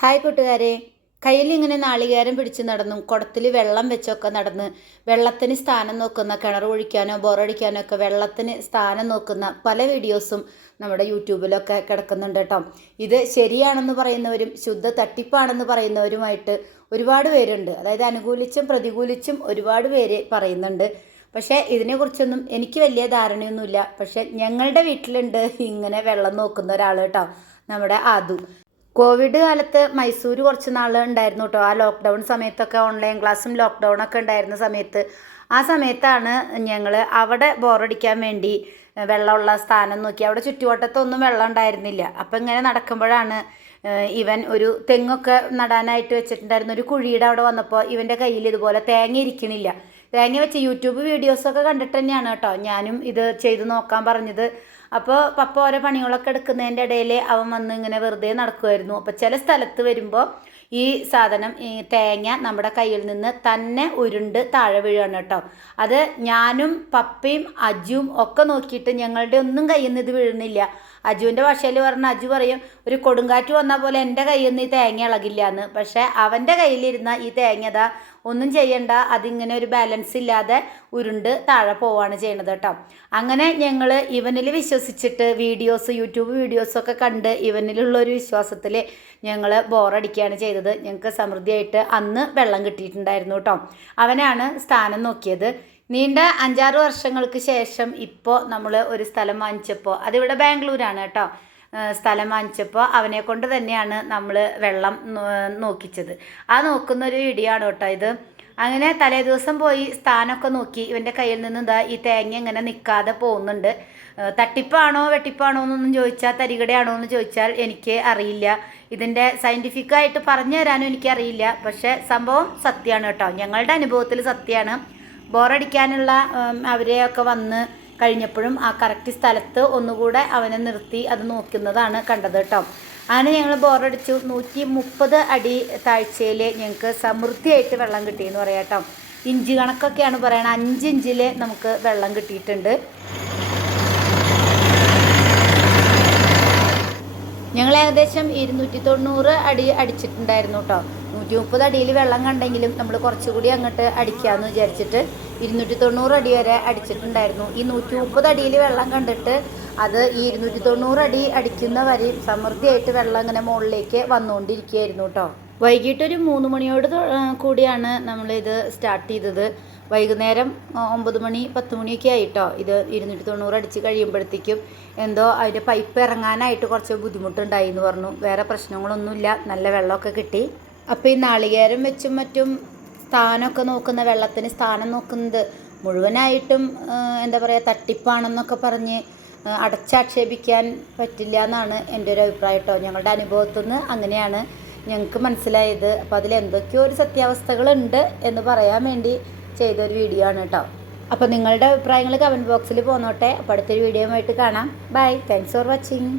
Hi കൂട്ടുകാരെ. കയ്യിൽ ഇങ്ങനെ നാളികേരം പിടിച്ച് നടന്നും കുടത്തിൽ വെള്ളം വെച്ചൊക്കെ നടന്ന് വെള്ളത്തിന് സ്ഥാനം നോക്കുന്ന കിണർ ഒഴിക്കാനോ ബോറടിക്കാനോ ഒക്കെ വെള്ളത്തിന് സ്ഥാനം നോക്കുന്ന പല വീഡിയോസും നമ്മുടെ യൂട്യൂബിലൊക്കെ കിടക്കുന്നുണ്ട് കേട്ടോ. ഇത് ശരിയാണെന്ന് പറയുന്നവരും ശുദ്ധ തട്ടിപ്പാണെന്ന് പറയുന്നവരുമായിട്ട് ഒരുപാട് പേരുണ്ട്. അതായത് അനുകൂലിച്ചും പ്രതികൂലിച്ചും ഒരുപാട് പേര് പറയുന്നുണ്ട്. പക്ഷേ ഇതിനെക്കുറിച്ചൊന്നും എനിക്ക് വലിയ ധാരണയൊന്നുമില്ല. പക്ഷേ ഞങ്ങളുടെ വീട്ടിലുണ്ട് ഇങ്ങനെ വെള്ളം നോക്കുന്ന ഒരാൾ കേട്ടോ. നമ്മുടെ ആദു. കോവിഡ് കാലത്ത് മൈസൂർ കുറച്ച് നാൾ ഉണ്ടായിരുന്നു കേട്ടോ ആ ലോക്ക്ഡൗൺ സമയത്തൊക്കെ ഓൺലൈൻ ക്ലാസ്സും ലോക്ക്ഡൗൺ ഒക്കെ ഉണ്ടായിരുന്ന സമയത്ത് ആ സമയത്താണ് ഞങ്ങൾ അവിടെ ബോറടിക്കാൻ വേണ്ടി വെള്ളമുള്ള സ്ഥാനം നോക്കി. അവിടെ ചുറ്റുവട്ടത്തൊന്നും വെള്ളം ഉണ്ടായിരുന്നില്ല. അപ്പം ഇങ്ങനെ നടക്കുമ്പോഴാണ് ഇവൻ ഒരു തെങ്ങൊക്കെ നടാനായിട്ട് വെച്ചിട്ടുണ്ടായിരുന്ന ഒരു കുഴിയുടെ അവിടെ വന്നപ്പോൾ ഇവന്റെ കയ്യിൽ ഇതുപോലെ തേങ്ങ ഇരിക്കണില്ല. തേങ്ങ വെച്ച് യൂട്യൂബ് വീഡിയോസൊക്കെ കണ്ടിട്ട് തന്നെയാണ് കേട്ടോ ഞാനും ഇത് ചെയ്ത് നോക്കാൻ പറഞ്ഞത്. അപ്പോൾ പപ്പ ഓരോ പണികളൊക്കെ എടുക്കുന്നതിന്റെ ഇടയിൽ അവൻ വന്ന് ഇങ്ങനെ വെറുതെ നടക്കുമായിരുന്നു അപ്പോൾ ചില സ്ഥലത്ത് വരുമ്പോൾ ഈ സാധനം ഈ തേങ്ങ നമ്മുടെ കയ്യിൽ നിന്ന് തന്നെ ഉരുണ്ട് താഴെ വീഴുകയാണ് കേട്ടോ. അത് ഞാനും പപ്പയും അജുവും ഒക്കെ നോക്കിയിട്ട് ഞങ്ങളുടെ ഒന്നും കയ്യിൽ നിന്ന് ഇത് വീഴുന്നില്ല. അജുവിന്റെ ഭാഷയിൽ പറഞ്ഞ അജു പറയും ഒരു കൊടുങ്കാറ്റ് വന്ന പോലെ എന്റെ കയ്യിൽ നിന്ന് ഈ തേങ്ങ ഇളകില്ല എന്ന് പക്ഷേ അവന്റെ കയ്യിലിരുന്ന ഈ തേങ്ങ ഒന്നും ചെയ്യണ്ട അതിങ്ങനെ ഒരു ബാലൻസ് ഇല്ലാതെ ഉരുണ്ട് താഴെ പോവാണ് ചെയ്യണത് കേട്ടോ. അങ്ങനെ ഞങ്ങൾ ഇവനിൽ വിശ്വസിച്ചിട്ട് വീഡിയോസ് യൂട്യൂബ് വീഡിയോസൊക്കെ കണ്ട് ഇവനിലുള്ള ഒരു വിശ്വാസത്തിൽ ഞങ്ങൾ ബോറടിക്കുകയാണ് ചെയ്തത്. ഞങ്ങൾക്ക് സമൃദ്ധിയായിട്ട് അന്ന് വെള്ളം കിട്ടിയിട്ടുണ്ടായിരുന്നു കേട്ടോ. അവനാണ് സ്ഥാനം നോക്കിയത്. നീണ്ട അഞ്ചാറ് വർഷങ്ങൾക്ക് ശേഷം ഇപ്പോൾ നമ്മൾ ഒരു സ്ഥലം വാങ്ങിച്ചപ്പോൾ അതിവിടെ ബാംഗ്ലൂരാണ് കേട്ടോ. സ്ഥലം വാങ്ങിച്ചപ്പോൾ അവനെ കൊണ്ട് തന്നെയാണ് നമ്മൾ വെള്ളം നോക്കിച്ചത്. ആ നോക്കുന്ന ഒരു വീഡിയോ ആണ് കേട്ടോ ഇത്. അങ്ങനെ തലേ ദിവസം പോയി സ്ഥാനമൊക്കെ നോക്കി. ഇവന്റെ കയ്യിൽ നിന്ന് ഇതാ ഈ തേങ്ങ ഇങ്ങനെ നിൽക്കാതെ പോകുന്നുണ്ട്. തട്ടിപ്പാണോ വെട്ടിപ്പാണോ എന്നൊന്നും ചോദിച്ചാൽ തരികടയാണോ എന്ന് ചോദിച്ചാൽ എനിക്ക് അറിയില്ല. ഇതിന്റെ സയന്റിഫിക്കായിട്ട് പറഞ്ഞു തരാനും എനിക്കറിയില്ല പക്ഷേ സംഭവം സത്യമാണ് കേട്ടോ. ഞങ്ങളുടെ അനുഭവത്തിൽ സത്യമാണ്. ബോറടിക്കാനുള്ള അവരെയൊക്കെ വന്ന് കഴിഞ്ഞപ്പോഴും ആ കറക്റ്റ് സ്ഥലത്ത് ഒന്നുകൂടെ അവനെ നിർത്തി അത് നോക്കുന്നതാണ് കണ്ടത് കേട്ടോ. അങ്ങനെ ഞങ്ങൾ ബോറടിച്ചു. നൂറ്റി മുപ്പത് അടി താഴ്ചയിൽ ഞങ്ങൾക്ക് സമൃദ്ധിയായിട്ട് വെള്ളം കിട്ടിയെന്ന് പറയാം കേട്ടോ. ഇഞ്ച് കണക്കൊക്കെയാണ് പറയണത്. അഞ്ച് ഇഞ്ചിൽ നമുക്ക് വെള്ളം കിട്ടിയിട്ടുണ്ട്. ഞങ്ങൾ ഏകദേശം ഇരുന്നൂറ്റി തൊണ്ണൂറ് അടി അടിച്ചിട്ടുണ്ടായിരുന്നു കേട്ടോ. നൂറ്റി മുപ്പത് അടിയിൽ വെള്ളം കണ്ടെങ്കിലും നമ്മൾ കുറച്ചുകൂടി അങ്ങോട്ട് അടിക്കാമെന്ന് വിചാരിച്ചിട്ട് ഇരുന്നൂറ്റി തൊണ്ണൂറ് അടി വരെ അടിച്ചിട്ടുണ്ടായിരുന്നു. ഈ നൂറ്റി മുപ്പത് അടിയിൽ വെള്ളം കണ്ടിട്ട് അത് ഈ ഇരുന്നൂറ്റി തൊണ്ണൂറ് അടി അടിക്കുന്ന വരെ സമൃദ്ധിയായിട്ട് വെള്ളം ഇങ്ങനെ മുകളിലേക്ക് വന്നുകൊണ്ടിരിക്കുകയായിരുന്നു കേട്ടോ. വൈകിട്ടൊരു മൂന്ന് മണിയോട് കൂടിയാണ് നമ്മളിത് സ്റ്റാർട്ട് ചെയ്തത്. വൈകുന്നേരം ഒമ്പത് മണി പത്ത് മണിയൊക്കെ ആയിട്ടോ ഇത് ഇരുന്നൂറ്റി തൊണ്ണൂറ് അടിച്ച് കഴിയുമ്പോഴത്തേക്കും എന്തോ അതിന്റെ പൈപ്പ് ഇറങ്ങാനായിട്ട് കുറച്ച് ബുദ്ധിമുട്ടുണ്ടായി എന്ന് പറഞ്ഞു. വേറെ പ്രശ്നങ്ങളൊന്നുമില്ല. നല്ല വെള്ളമൊക്കെ കിട്ടി. അപ്പോൾ ഈ നാളികേരം വെച്ചും മറ്റും സ്ഥാനമൊക്കെ നോക്കുന്ന വെള്ളത്തിന് സ്ഥാനം നോക്കുന്നത് മുഴുവനായിട്ടും എന്താ പറയുക തട്ടിപ്പാണെന്നൊക്കെ പറഞ്ഞ് അടച്ചാക്ഷേപിക്കാൻ പറ്റില്ല എന്നാണ് എന്റെ ഒരു അഭിപ്രായം കേട്ടോ. ഞങ്ങളുടെ അനുഭവത്തിൽ നിന്ന് അങ്ങനെയാണ് ഞങ്ങൾക്ക് മനസ്സിലായത്. അപ്പോൾ അതിൽ എന്തൊക്കെയോ ഒരു സത്യാവസ്ഥകളുണ്ട് എന്ന് പറയാൻ വേണ്ടി ചെയ്തൊരു വീഡിയോ ആണ് കേട്ടോ. അപ്പോൾ നിങ്ങളുടെ അഭിപ്രായങ്ങൾ കമന്റ് ബോക്സിൽ പോന്നോട്ടെ. അപ്പോൾ അടുത്തൊരു വീഡിയോ ആയിട്ട് കാണാം. Bye thanks for watching